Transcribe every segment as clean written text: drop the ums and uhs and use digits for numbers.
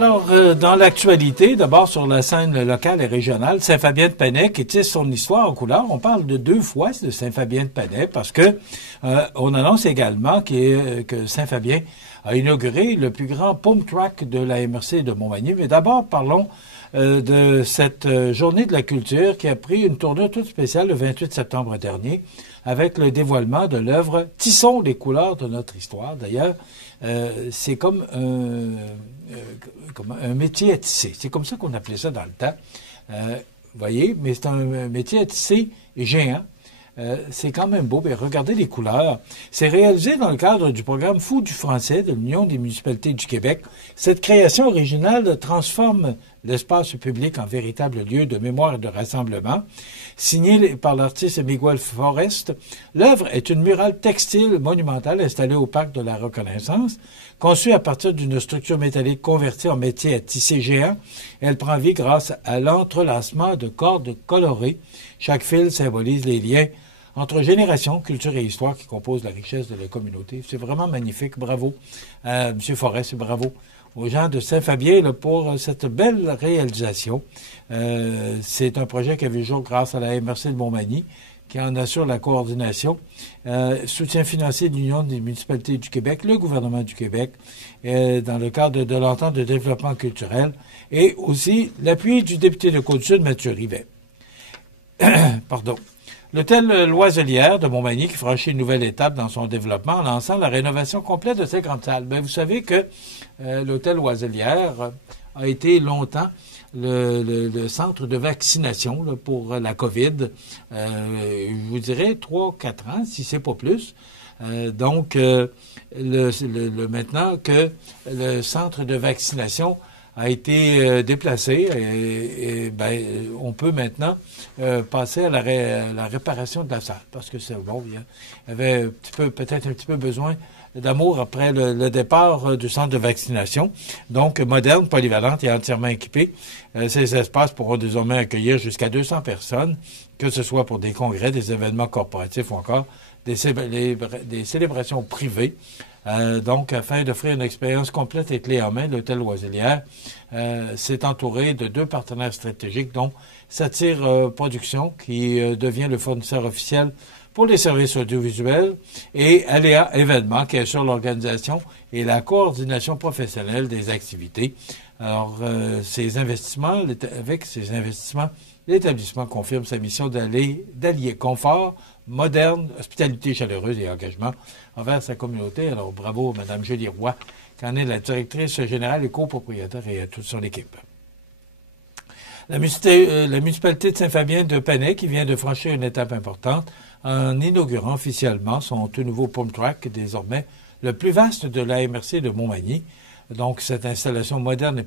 Alors, dans l'actualité, d'abord sur la scène locale et régionale, Saint-Fabien-de-Panay qui tisse son histoire en couleur. On parle de 2 fois de Saint-Fabien-de-Panay parce que on annonce également que Saint-Fabien a inauguré le plus grand pump track de la MRC de Montmagny. Mais d'abord, parlons de cette journée de la culture qui a pris une tournure toute spéciale le 28 septembre dernier avec le dévoilement de l'œuvre « Tissons les couleurs de notre histoire ». D'ailleurs, c'est comme un métier à tisser. C'est comme ça qu'on appelait ça dans le temps. Vous voyez, mais c'est un métier à tisser géant. C'est quand même beau. Mais regardez les couleurs. C'est réalisé dans le cadre du programme Fou du français de l'Union des municipalités du Québec. Cette création originale transforme l'espace public en véritable lieu de mémoire et de rassemblement. Signée par l'artiste Miguel Forest, l'œuvre est une murale textile monumentale installée au parc de la Reconnaissance. Conçue à partir d'une structure métallique convertie en métier à tisser géant, elle prend vie grâce à l'entrelacement de cordes colorées. Chaque fil symbolise les liens entre génération, culture et histoire qui composent la richesse de la communauté. C'est vraiment magnifique. Bravo à M. Forest et bravo aux gens de Saint-Fabien pour cette belle réalisation. C'est un projet qui a vu le jour grâce à la MRC de Montmagny, qui en assure la coordination. Soutien financier de l'Union des municipalités du Québec, le gouvernement du Québec, dans le cadre de l'entente de développement culturel, et aussi l'appui du député de Côte-Sud, Mathieu Rivet. Pardon. L'hôtel Loiselière de Montmagny qui franchit une nouvelle étape dans son développement en lançant la rénovation complète de ses grandes salles. Bien, vous savez que l'hôtel Loiselière a été longtemps le centre de vaccination là, pour la COVID. Je vous dirais 3-4 ans, si c'est pas plus. Donc, maintenant que le centre de vaccination a été déplacé et on peut maintenant passer à la réparation de la salle parce que c'est bon, il y avait peut-être un petit peu besoin d'amour après le départ du centre de vaccination. Donc, moderne, polyvalente et entièrement équipée, ces espaces pourront désormais accueillir jusqu'à 200 personnes, que ce soit pour des congrès, des événements corporatifs ou encore des célébrations privées. Donc, afin d'offrir une expérience complète et clé en main, l'hôtel Loiselière s'est entouré de 2 partenaires stratégiques, dont Satire Productions, qui devient le fournisseur officiel pour les services audiovisuels, et Aléa Événements, qui assure l'organisation et la coordination professionnelle des activités. Alors, avec ces investissements, l'établissement confirme sa mission d'allier confort, moderne, hospitalité chaleureuse et engagement envers sa communauté. Alors, bravo à Mme Julie Roy, qui en est la directrice générale et copropriétaire, et à toute son équipe. La municipalité de Saint-Fabien-de-Panay, qui vient de franchir une étape importante en inaugurant officiellement son tout nouveau pump track, désormais le plus vaste de la MRC de Montmagny. Donc, cette installation moderne et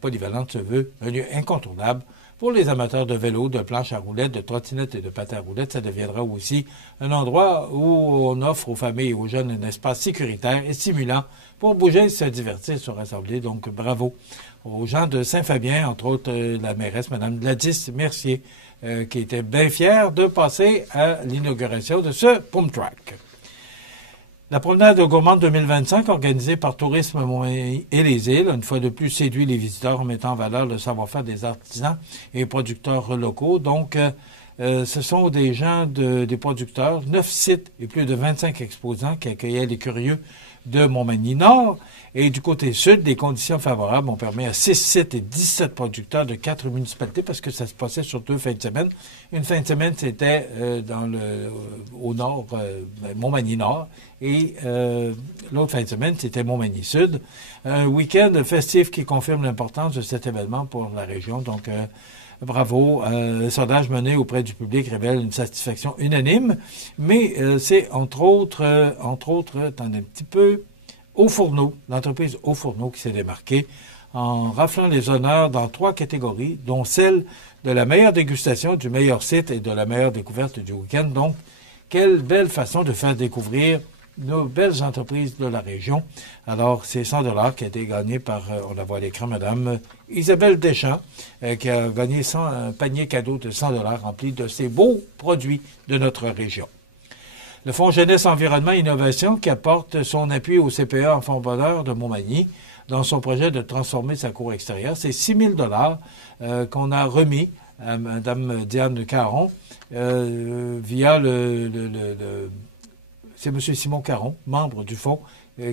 polyvalente se veut un lieu incontournable pour les amateurs de vélo, de planches à roulettes, de trottinettes et de patins à roulettes. Ça deviendra aussi un endroit où on offre aux familles et aux jeunes un espace sécuritaire et stimulant pour bouger, se divertir, se rassembler. Donc, bravo aux gens de Saint-Fabien, entre autres la mairesse, Mme Gladys Mercier, qui était bien fière de passer à l'inauguration de ce pump track. La promenade gourmande 2025, organisée par Tourisme Montmagny et les îles, une fois de plus séduit les visiteurs en mettant en valeur le savoir-faire des artisans et producteurs locaux. Donc, ce sont des gens, des producteurs, 9 sites et plus de 25 exposants qui accueillaient les curieux de Montmagny-Nord. Et du côté sud, des conditions favorables ont permis à 6 sites et 17 producteurs de 4 municipalités, parce que ça se passait sur 2 fins de semaine. Une fin de semaine, c'était au nord, Montmagny-Nord, et l'autre fin de semaine, c'était Montmagny-Sud. Un week-end festif qui confirme l'importance de cet événement pour la région. Donc, bravo. Le sondage mené auprès du public révèle une satisfaction unanime, mais c'est entre autres, attendez un petit peu, Au-Fourneau, l'entreprise Au-Fourneau qui s'est démarquée en raflant les honneurs dans 3 catégories, dont celle de la meilleure dégustation, du meilleur site et de la meilleure découverte du week-end. Donc, quelle belle façon de faire découvrir nos belles entreprises de la région. Alors, c'est 100 $ qui a été gagné par, on la voit à l'écran, Mme Isabelle Deschamps, qui a gagné un panier cadeau de 100 $ rempli de ces beaux produits de notre région. Le Fonds Jeunesse Environnement Innovation qui apporte son appui au CPE Enfants Bonheur de Montmagny. dans son projet de transformer sa cour extérieure. C'est 6 000 qu'on a remis à Mme Diane Caron via c'est M. Simon Caron, membre du fonds,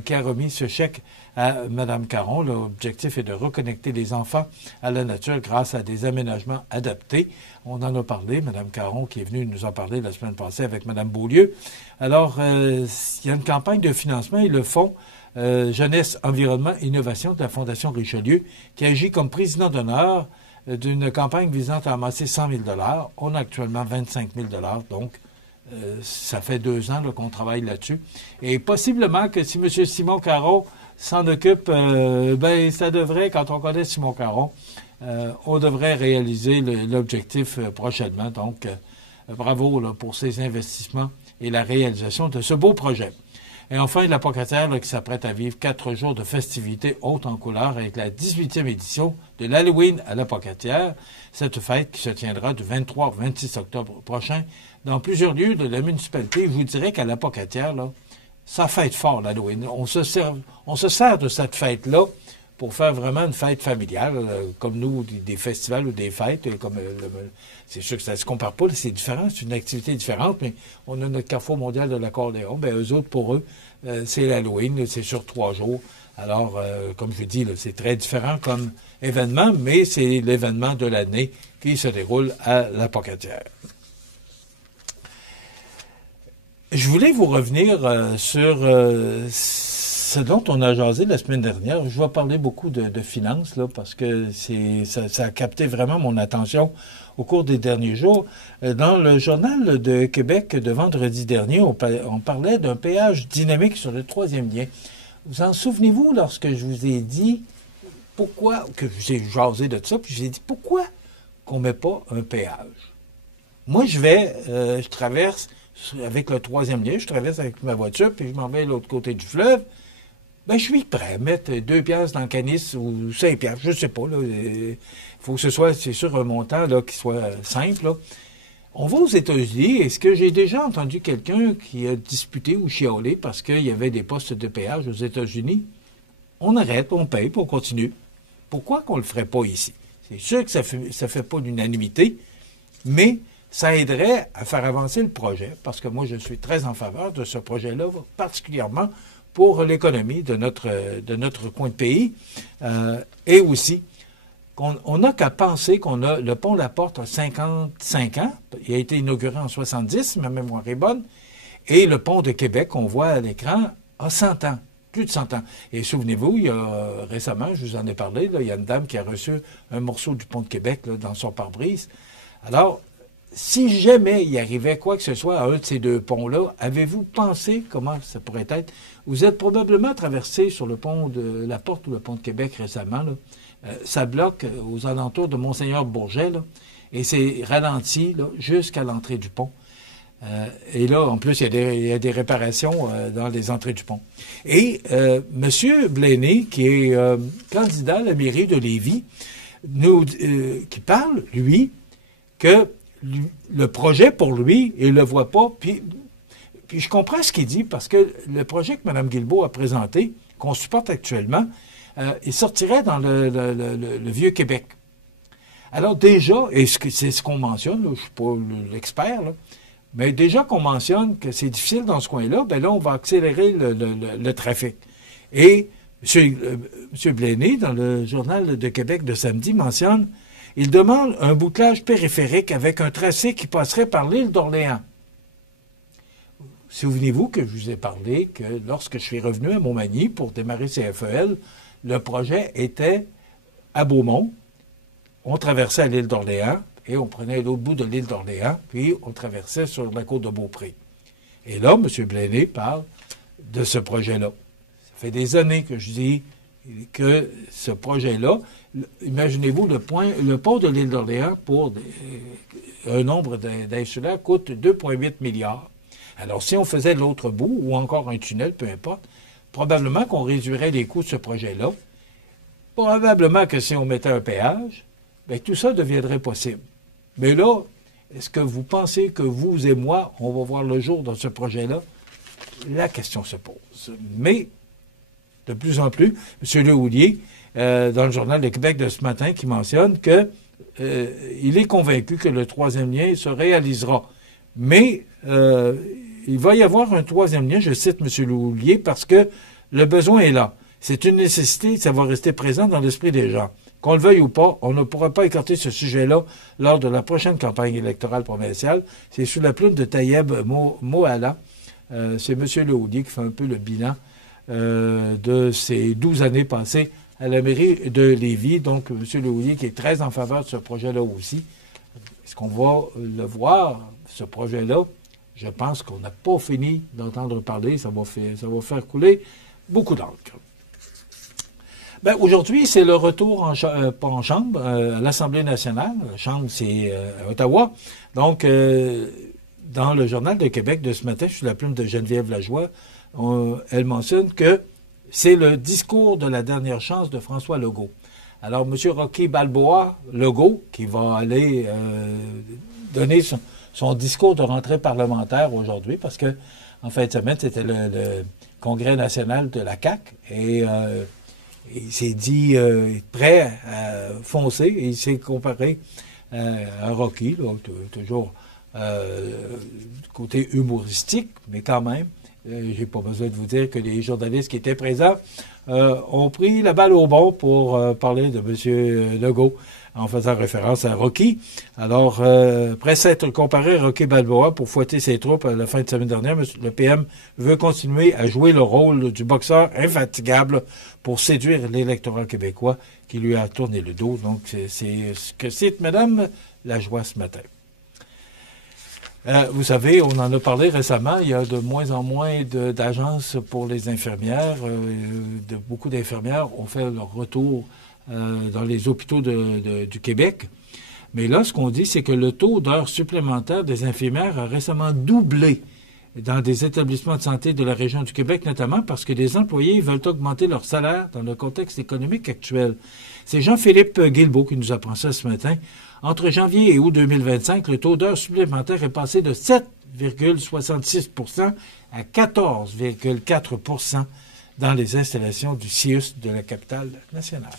qui a remis ce chèque à Mme Caron. L'objectif est de reconnecter les enfants à la nature grâce à des aménagements adaptés. On en a parlé, Mme Caron qui est venue nous en parler la semaine passée avec Mme Beaulieu. Alors, il y a une campagne de financement et le fonds Jeunesse, Environnement, Innovation de la Fondation Richelieu qui agit comme président d'honneur d'une campagne visant à amasser 100 000 $. On a actuellement 25 000 $, donc ça fait 2 ans qu'on travaille là-dessus. Et possiblement que si M. Simon Caron s'en occupe, ça devrait, quand on connaît Simon Caron, on devrait réaliser l'objectif prochainement. Donc, bravo pour ces investissements et la réalisation de ce beau projet. Et enfin, la Pocatière qui s'apprête à vivre 4 jours de festivités hautes en couleurs avec la 18e édition de l'Halloween à la Pocatière. Cette fête qui se tiendra du 23 au 26 octobre prochain dans plusieurs lieux de la municipalité. Je vous dirais qu'à la Pocatière, ça fête fort l'Halloween. On se sert de cette fête-là pour faire vraiment une fête familiale, comme nous, des festivals ou des fêtes. C'est sûr que ça ne se compare pas, c'est différent, c'est une activité différente, mais on a notre Carrefour mondial de l'accordéon. Eux autres, pour eux, c'est l'Halloween, c'est sur 3 jours. Alors, comme je dis, c'est très différent comme événement, mais c'est l'événement de l'année qui se déroule à la Pocatière. Je voulais vous revenir sur ce dont on a jasé la semaine dernière. Je vais parler beaucoup de finances, parce que ça a capté vraiment mon attention au cours des derniers jours. Dans le Journal de Québec de vendredi dernier, on parlait d'un péage dynamique sur le 3e lien. Vous en souvenez-vous lorsque je vous ai dit pourquoi, que j'ai jasé de ça, puis je vous ai dit pourquoi qu'on ne met pas un péage? Moi, je traverse avec le 3e lien, je traverse avec ma voiture, puis je m'en vais de l'autre côté du fleuve. Je suis prêt à mettre 2 piastres dans le canis ou 5 piastres, je ne sais pas. Il faut que ce soit, c'est sûr, un montant qui soit simple. On va aux États-Unis. Est-ce que j'ai déjà entendu quelqu'un qui a disputé ou chialé parce qu'il y avait des postes de péage aux États-Unis? On arrête, on paye, puis on continue. Pourquoi qu'on ne le ferait pas ici? C'est sûr que ça fait pas l'unanimité, mais ça aiderait à faire avancer le projet, parce que moi, je suis très en faveur de ce projet-là, particulièrement pour l'économie de notre coin de pays, et aussi on n'a qu'à penser qu'on a le pont La Porte a 55 ans, il a été inauguré en 70, si ma mémoire est bonne, et le pont de Québec, qu'on voit à l'écran, a 100 ans, plus de 100 ans. Et souvenez-vous, il y a récemment, je vous en ai parlé, il y a une dame qui a reçu un morceau du pont de Québec dans son pare-brise. Alors, si jamais il arrivait quoi que ce soit à un de ces 2 ponts-là, avez-vous pensé comment ça pourrait être? Vous êtes probablement traversé sur le pont de La Porte ou le pont de Québec récemment. Ça bloque aux alentours de Monseigneur-Bourget, et c'est ralenti jusqu'à l'entrée du pont. Et là, en plus, il y a des réparations dans les entrées du pont. Et M. Blaney, qui est candidat à la mairie de Lévis, qui parle, lui, que le projet, pour lui, il ne le voit pas. Puis je comprends ce qu'il dit, parce que le projet que Mme Guilbeault a présenté, qu'on supporte actuellement, il sortirait dans le Vieux-Québec. Alors déjà, et c'est ce qu'on mentionne, je ne suis pas l'expert, mais déjà qu'on mentionne que c'est difficile dans ce coin-là, là, on va accélérer le trafic. Et M. Blaney, dans le Journal de Québec de samedi, mentionne: il demande un bouclage périphérique avec un tracé qui passerait par l'île d'Orléans. Souvenez-vous que je vous ai parlé que lorsque je suis revenu à Montmagny pour démarrer CFEL, le projet était à Beaumont. On traversait à l'île d'Orléans et on prenait l'autre bout de l'île d'Orléans, puis on traversait sur la côte de Beaupré. Et là, M. Blaney parle de ce projet-là. Ça fait des années que je dis que ce projet-là, imaginez-vous, le pont de l'île d'Orléans pour un nombre d'insulaires coûte 2,8 milliards. Alors, si on faisait l'autre bout, ou encore un tunnel, peu importe, probablement qu'on réduirait les coûts de ce projet-là. Probablement que si on mettait un péage, tout ça deviendrait possible. Mais là, est-ce que vous pensez que vous et moi, on va voir le jour dans ce projet-là? La question se pose. Mais de plus en plus. M. Lehouillier, dans le Journal de Québec de ce matin, qui mentionne que il est convaincu que le troisième lien se réalisera. Mais il va y avoir un troisième lien, je cite M. Lehouillier, parce que le besoin est là. C'est une nécessité, ça va rester présent dans l'esprit des gens. Qu'on le veuille ou pas, on ne pourra pas écarter ce sujet-là lors de la prochaine campagne électorale provinciale. C'est sous la plume de Tayeb Moala. C'est M. Lehouillier qui fait un peu le bilan de ces 12 années passées à la mairie de Lévis. Donc, M. Lehouillier qui est très en faveur de ce projet-là aussi. Est-ce qu'on va le voir, ce projet-là? Je pense qu'on n'a pas fini d'entendre parler. Ça va faire couler beaucoup d'encre. Ben, aujourd'hui, c'est le retour pas en chambre, à l'Assemblée nationale. La chambre, c'est à Ottawa. Donc, dans le Journal de Québec de ce matin, sous la plume de Geneviève Lajoie, elle mentionne que c'est le discours de la dernière chance de François Legault. Alors, M. Rocky Balboa Legault, qui va aller donner son discours de rentrée parlementaire aujourd'hui, parce que en fin de semaine, c'était le Congrès national de la CAQ, et il s'est dit prêt à foncer, et il s'est comparé à Rocky, là, toujours du côté humoristique, mais quand même, j'ai pas besoin de vous dire que les journalistes qui étaient présents ont pris la balle au bon pour parler de M. Legault en faisant référence à Rocky. Alors, après s'être comparé à Rocky Balboa pour fouetter ses troupes à la fin de semaine dernière, le PM veut continuer à jouer le rôle du boxeur infatigable pour séduire l'électorat québécois qui lui a tourné le dos. Donc, c'est ce que cite Mme Lajoie ce matin. Vous savez, on en a parlé récemment, il y a de moins en moins d'agences pour les infirmières. Beaucoup d'infirmières ont fait leur retour dans les hôpitaux du Québec. Mais là, ce qu'on dit, c'est que le taux d'heures supplémentaires des infirmières a récemment doublé dans des établissements de santé de la région du Québec, notamment parce que les employés veulent augmenter leur salaire dans le contexte économique actuel. C'est Jean-Philippe Guilbeault qui nous apprend ça ce matin. Entre janvier et août 2025, le taux d'heures supplémentaires est passé de 7,66 % à 14,4 % dans les installations du CIUS de la capitale nationale.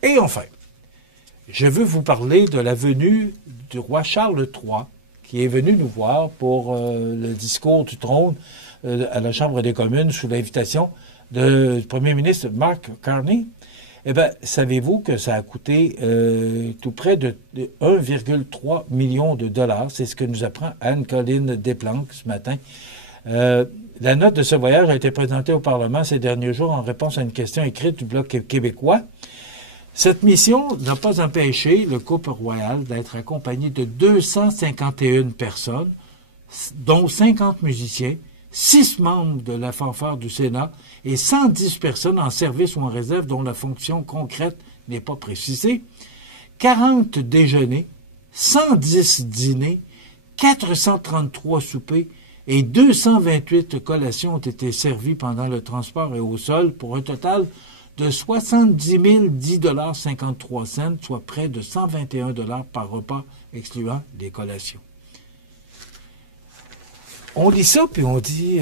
Et enfin, je veux vous parler de la venue du roi Charles III, qui est venu nous voir pour le discours du trône à la Chambre des communes sous l'invitation du premier ministre Mark Carney. Eh bien, savez-vous que ça a coûté tout près de 1,3 million de dollars? C'est ce que nous apprend Anne-Colline Desplanques ce matin. La note de ce voyage a été présentée au Parlement ces derniers jours en réponse à une question écrite du Bloc québécois. Cette mission n'a pas empêché le couple royal d'être accompagné de 251 personnes, dont 50 musiciens, 6 membres de la fanfare du Sénat et 110 personnes en service ou en réserve dont la fonction concrète n'est pas précisée, 40 déjeuners, 110 dîners, 433 soupers et 228 collations ont été servies pendant le transport et au sol pour un total de 70 010,53 $, soit près de 121 $ par repas, excluant les collations. On lit ça, puis on dit,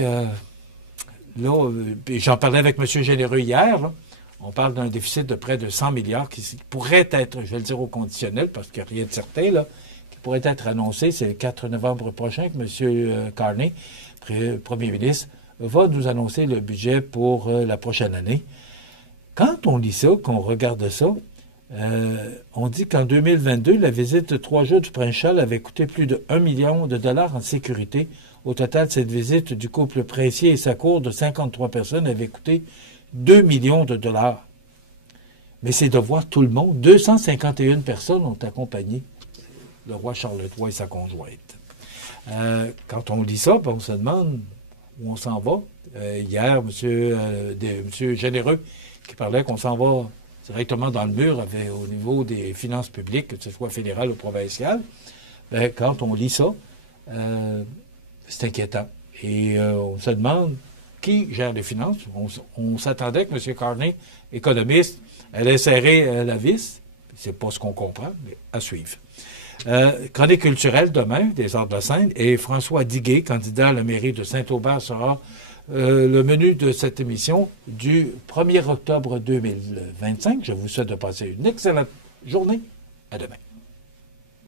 j'en parlais avec M. Généreux hier, là, on parle d'un déficit de près de 100 milliards qui pourrait être, je vais le dire au conditionnel, parce qu'il n'y a rien de certain, là, qui pourrait être annoncé, c'est le 4 novembre prochain que M. Carney, premier ministre, va nous annoncer le budget pour la prochaine année. Quand on lit ça, qu'on regarde ça, on dit qu'en 2022, la visite de 3 jours du prince Charles avait coûté plus de 1 million de dollars en sécurité. Au total, cette visite du couple princier et sa cour de 53 personnes avait coûté 2 millions de dollars. Mais c'est de voir tout le monde. 251 personnes ont accompagné le roi Charles III et sa conjointe. Quand on lit ça, on se demande où on s'en va. Hier, M. Généreux qui parlait qu'on s'en va directement dans le mur au niveau des finances publiques, que ce soit fédéral ou provincial. Bien, quand on lit ça, c'est inquiétant. Et on se demande qui gère les finances. On s'attendait que M. Carney, économiste, allait serrer la vis. C'est pas ce qu'on comprend, mais à suivre. Chronique culturelle demain, des Arts de la Seine, et François Diguet, candidat à la mairie de Saint-Aubert, sera le menu de cette émission du 1er octobre 2025. Je vous souhaite de passer une excellente journée. À demain.